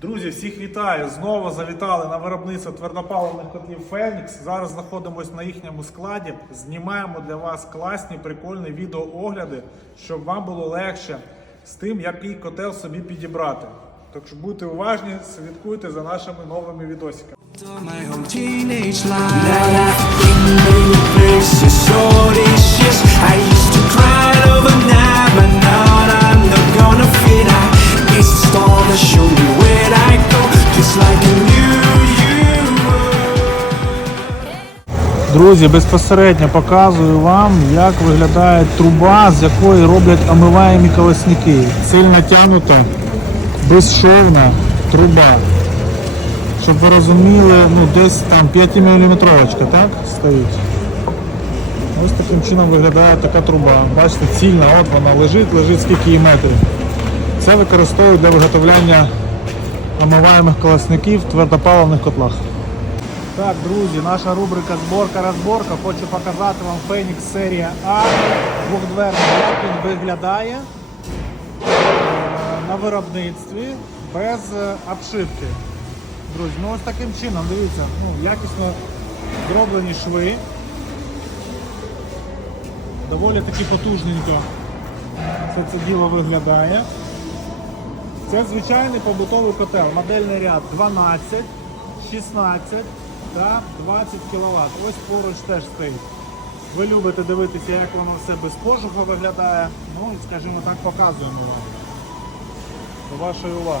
Друзі, всіх вітаю! Знову завітали на виробництво твердопаливних котлів Фенікс. Зараз знаходимося на їхньому складі. Знімаємо для вас класні, прикольні відеоогляди, щоб вам було легше з тим, який котел собі підібрати. Так що будьте уважні, слідкуйте за нашими новими відосиками. Друзі, безпосередньо показую вам, як виглядає труба, з якої роблять омиваємі колесники. Сильно тягнута, безшовна труба. Щоб ви розуміли, ну десь там 5 мм так, стоїть. Ось таким чином виглядає така труба. Бачите, цільна, от вона лежить, лежить скільки її метрів. Це використовують для виготовляння омиваємих колесників в твердопаливних котлах. Так, друзі, наша рубрика зборка-розборка. Хочу показати вам Фенікс серія А двохдверний, як він виглядає е, на виробництві без е, обшивки. Друзі, ну ось таким чином, дивіться, ну, якісно зроблені шви. Доволі таки потужненько все це діло виглядає. Це звичайний побутовий котел. Модельний ряд 12, 16 та 20 кВт. Ось поруч теж стоїть. Ви любите дивитися, як воно все без кожуха виглядає. Ну скажімо так, показуємо вам. До вашої уваги.